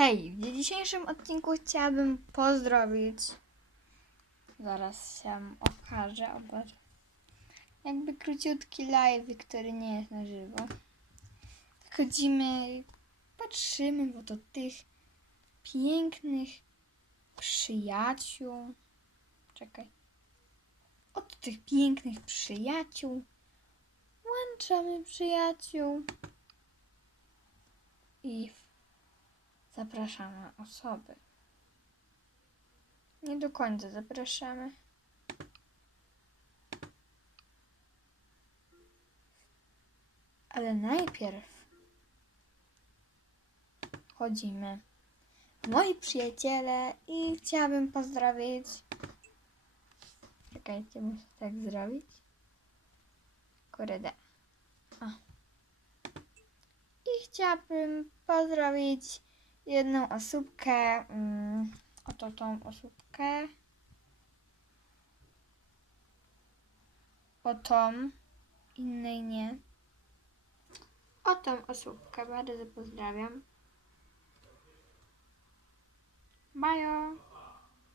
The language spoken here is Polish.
Hej, w dzisiejszym odcinku chciałabym pozdrowić. Zaraz się okaże, obok. Jakby króciutki live, który nie jest na żywo. Chodzimy, patrzymy, bo to tych pięknych przyjaciół. Czekaj. Od tych pięknych przyjaciół łączamy przyjaciół i zapraszamy osoby. Nie do końca zapraszamy. Ale najpierw chodzimy. Moi przyjaciele i chciałabym pozdrowić. Czekajcie, muszę tak zrobić. Kurde. O. I chciałabym pozdrowić jedną osóbkę. Mm, oto tą osóbkę. O tą. Innej nie. O tą osóbkę bardzo pozdrawiam. Bajo.